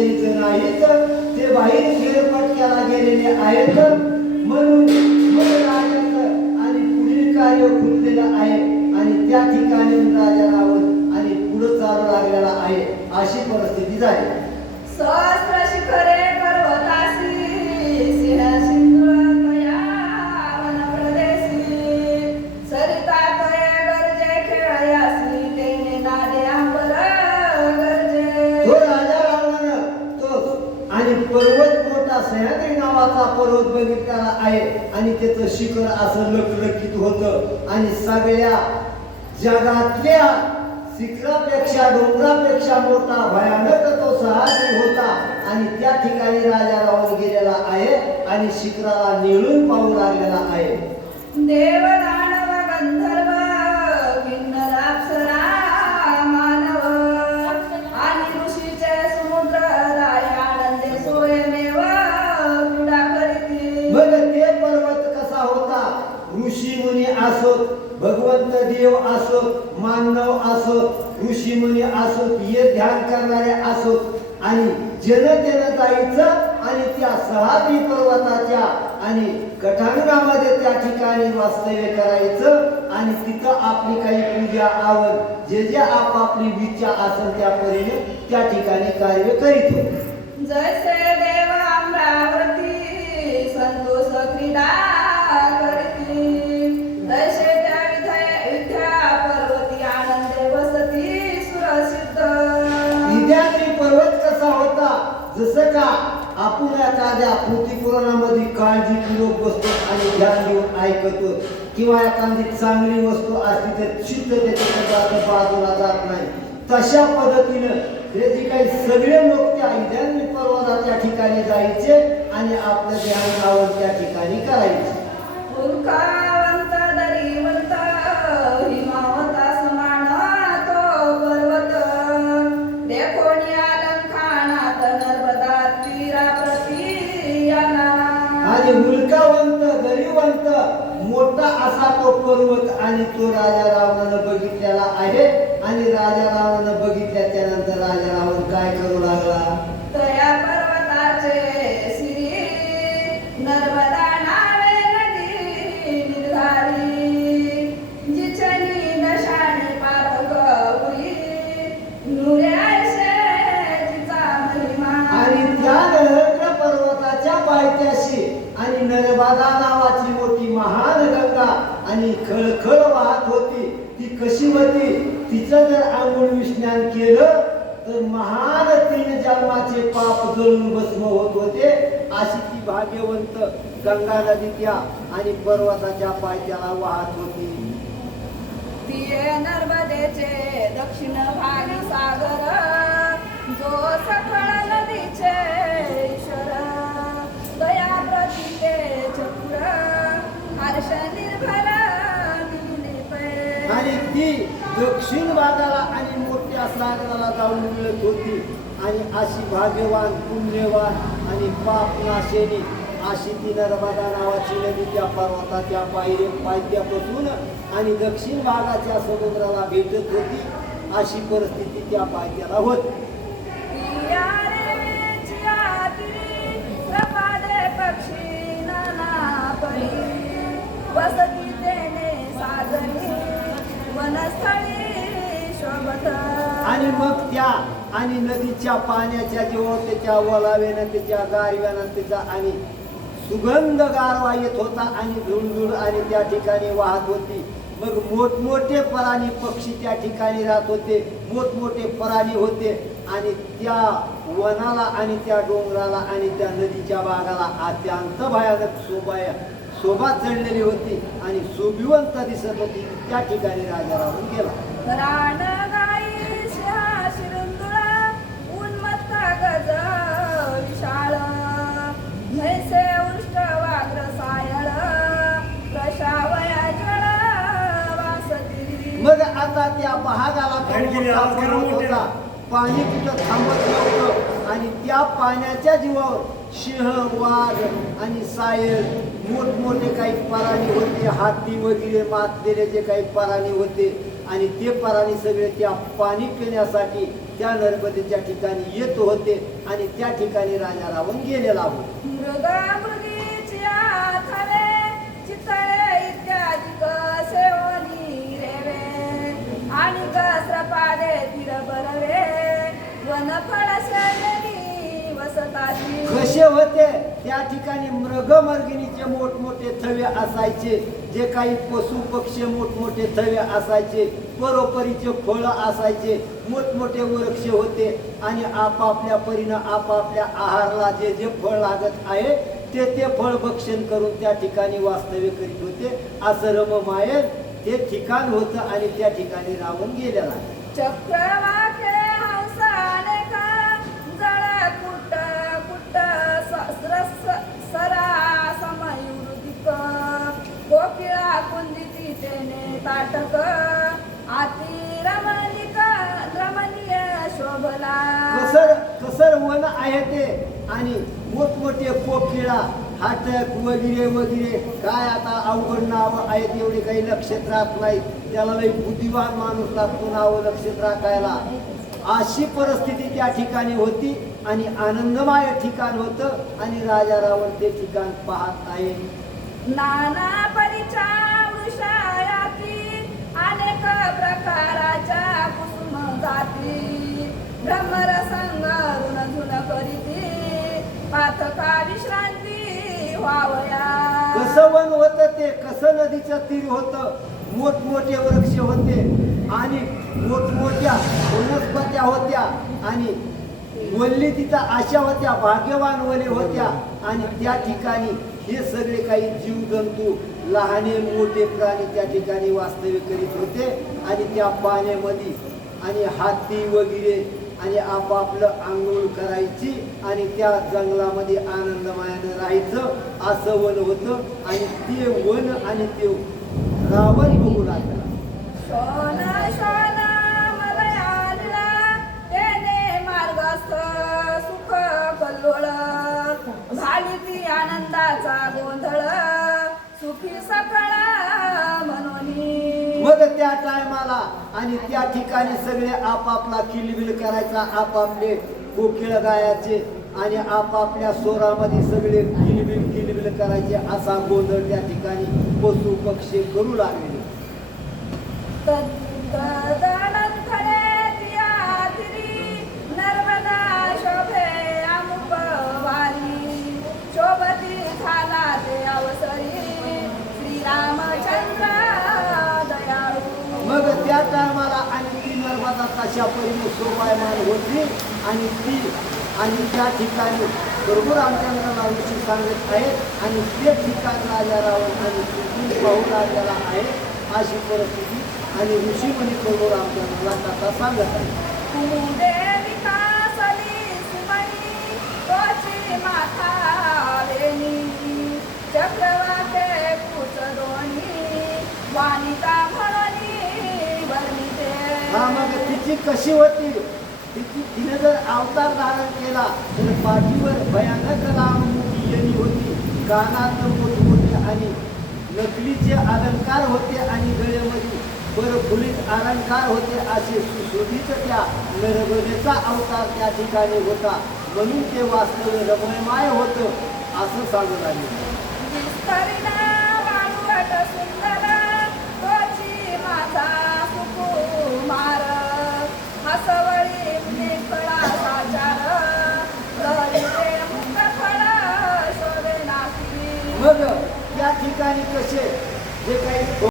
आश्चर्यच नाहीत, ते बाहेर फेरफटक्याला गेलेले आहेत. म्हणून मग राजाचं आणि पुढील कार्य खुंटलेलं आहे आणि त्या ठिकाणी राजा रावण आणि पुढे चालू लागलेला आहे. अशी परिस्थिती झाली. सहस्र शिखरे पर्वतासी सिंह सिंधुळया वनप्रदेशी सरिता तळे गरजे खेळयासी तेने नादे अंबर गरजे. तो राजा रावणानं तो आणि पर्वत मोठा सह्याद्री नावाचा पर्वत बघितलेला आहे आणि त्याचं शिखर असं लखलखीत होतं आणि सगळ्या जगातल्या शिखरापेक्षा डोंगरापेक्षा मोठा भयानक तो सह्याद्री होता आणि त्या ठिकाणी राजा रावण गेलेला आहे आणि शिखराला निळून पाहू लागलेला आहे. देव दानव गंधर्व किन्नर अप्सरा मानव आणि ऋषीचे समुद्र राय आनंदे सोयमेव क्रीडा करीती. मग ते पर्वत कसा होता? ऋषी मुनी असोत, भगवंत देव असोत, मानव असोत, ऋषी मुनी असोत, हे ध्यान करणारे असोत आणि जनतेनं जायचं आणि त्या सह्याद्री पर्वताच्या आणि कटांगणामध्ये त्या ठिकाणी वास्तव्य करायचं आणि तिथं आपली काही पूजा आवड जे जे आपापली विचार असेल त्या परीने त्या ठिकाणी कार्य करीत होते. जैसे देव अमरावती संतोष क्रीडा करीती तैसे त्या विद्या पर्वती आनंदे वसती सुरसिद्ध. विद्यार्थी पर्वत कसा होता? जसं का आपण एखाद्या पुराणामध्ये काळजीपूर्वक बसतो आणि ध्यान देऊन ऐकतो किंवा एखादी चांगली वस्तू असली तर चित्त त्याच्या बाजूला जात नाही, तशा पद्धतीनं हे जे काही सगळे लोक त्या विद्यार्थी पर्वताच्या ठिकाणी जायचे आणि आपलं ध्यान लावून त्या ठिकाणी करायचे. मूर्खावंत दरीवंत हिमावता समान तो पर्वत देखोनी अलंकानात नर्मदा तीराप्रती याना. आणि मुलकावंत दरीवंत मोठा असा तो पर्वत आणि तो राजा रावणानं बघितलेला आहे आणि राजा रावणानं बघितल्याच्या नंतर राजा रावण काय करू लागला? तया पर्वताचे सिरी नर्मदा नावे नदी निर्धारी जिचनी नशाने पाप गौरी नुऱ्याशे जिचा महिमा. आणि त्या नरेंद्र पर्वताच्या पायथ्याशी आणि नर्मदा नावाची मोठी महान गंगा आणि खळखळ वाहत होती. ती कशी होती? तिचं जर आंघोळ स्नान केलं तर महान 3 जन्माचे पाप जळून भस्म होत होते. अशी ती भाग्यवंत गंगा नदी त्या आणि पर्वताच्या पायथ्याला वाहत होती. पिये नर्मदेचे दक्षिण भागी सागर जो सफळ नदीचे ईश्वर दया प्रतीके चक्र हर्ष निर्भर आणि ती दक्षिण भागाला आणि मोठ्या सागराला जाऊन मिळत होती आणि अशी भाग्यवान पुण्यवान आणि पापनाशिनी अशी ती नर्मदा नावाची नदी त्या पर्वताच्या पायथ्यापासून आणि दक्षिण भागाच्या समुद्राला भेटत होती. अशी परिस्थिती त्या पायथ्याला होती. पक्षी नाना परी वसती देणे सागरी वनस्थळी शोभत. आणि मग त्या आणि नदीच्या पाण्याच्या जेव्हा त्याच्या ओलाव्यानं त्याच्या गारव्यानं त्याचा आणि सुगंध गारवा येत होता आणि धुळधुळ आणि त्या ठिकाणी वाहत होती. मग मोठमोठे प्राणी पक्षी त्या ठिकाणी राहत होते, मोठमोठे प्राणी होते आणि त्या वनाला आणि त्या डोंगराला आणि त्या नदीच्या भागाला अत्यंत भयानक शोभा चढलेली होती आणि शोभिवंत दिसत होती. त्या ठिकाणी राजा रावण गेला. रानगाई सिंह शिरुंदुळा उन्मत्त गज विशाळ म्हैसे उष्ट वाग्र सायळ कशावया जळ वासती. मग आता त्या भागाला होता, पाणी कुठं थांबत नव्हतं आणि त्या पाण्याच्या जीवावर सिंह वाघ आणि सायल मोठमोठे काही प्राणी होते, हाती वगैरे मातलेले जे काही प्राणी होते आणि ते पराणी सगळे त्या पाणी पिण्यासाठी त्या नर्मदेच्या ठिकाणी येत होते आणि त्या ठिकाणी राजा रावण गेलेला होता. मृगीची आथारे चितळे इत्यादी सेवनी रेवे आणि कसरपाडे तीर बरवे वनफळ सेवेनी वसताची. कसे होते त्या ठिकाणी मृगमर्गिणीचे मोठमोठे थवे असायचे, जे काही पशु पक्षी मोठमोठे थवे असायचे, परोपरीचे फळ असायचे, मोठमोठे वृक्ष होते आणि आपापल्या परीनं आपापल्या आहारला जे जे फळ लागत आहे ते फळ भक्षण करून त्या ठिकाणी वास्तव्य करीत होते. असं रममायल ते ठिकाण होतं आणि त्या ठिकाणी रावण गेलेला आहे. चक्रवाके हंसाने का जळ कुट कुट सरा समयुदिक कोकिळा कुंदिती तेने ताटक आती रमणीय शोभला. कसर वन आहे ते आणि मोठमोठे कोकिळा हाटक वगैरे वगैरे काय आता अवघड नावं आहेत, एवढे काही लक्षात राहत नाहीत. त्याला लई बुद्धिवान माणूस लागतो नावं लक्षात राखायला. अशी परिस्थिती त्या ठिकाणी होती आणि आनंदमय ठिकाण होतं आणि राजा रावण ते ठिकाण पाहत आहे. नाना परीच्या वृषायाती अनेक प्रकाराच्या कुसुम जाती ब्रह्मरसंग ऋणधुन करीती पाथका विश्रांती व्हावया. कसं वन होतं ते, कसं नदीचं तीर होतं, मोठमोठे वृक्ष होते आणि मोठमोठ्या वनस्पत्या होत्या आणि वल्ली तिथं अशा होत्या, भाग्यवान वने होत्या आणि त्या ठिकाणी हे सगळे काही जीवजंतू लहाने मोठे प्राणी त्या ठिकाणी वास्तव्य करीत होते आणि त्या पाण्यामध्ये आणि हाती वगैरे आणि आपापलं आंघोळ करायची आणि त्या जंगलामध्ये आनंदमयानं राहायचं असं वन होतं. आणि ते वन आणि ते रावण बघू लागला. सोना सोना मलयालीला तेने मार्गस्थ सुख कल्लोळ झाली ती आनंदाचा गोंधळ सुखी सकळ मनोनी. मग त्या टायमाला आणि त्या ठिकाणी सगळे आपापला किलबिल करायचा, आपापले कोकिळ गायाचे आणि आपापल्या स्वरामध्ये सगळे किलबिल करायचे असा गोंधळ त्या ठिकाणी पशु पक्षी करू लागले. नर्मदा शोभे अमुक वारी शोभती झाला ते अवसरी श्रीरामचंद्र दयाळू. मग त्या टायमाला आणि ती नर्मदा तशा परीने शोभायमान होती आणि त्या ठिकाणी बरोबर आमच्या ऋषी सांगत आहेत आणि ते ठिकाण राजा रावण आणि सुखी पाहू लागलेला आहे. अशी परिस्थिती आणि ऋषीमुनी बरोबर आमच्या कथा सांगत आहे. कुमुदेवी कासली सुमणी तोची माथा वेणी चक्रवाके कुच दोणी वानिता म्हणून वर्णिते. हा मग तिची कशी होती, तिने जर अवतार धारण केला तर पाठीवर भयानक लांब मोठी येणी होती, कानात मोठमोठे आणि नकलीचे अलंकार होते आणि गळ्यामध्ये बरफुलीत अलंकार होते. असे सुशोभित त्या नर्मदेचा अवतार त्या ठिकाणी होता, म्हणून ते वास्तव्य रमणीय होतं असं सांगू लागले. विस्तारिणा वाळवट सुंदर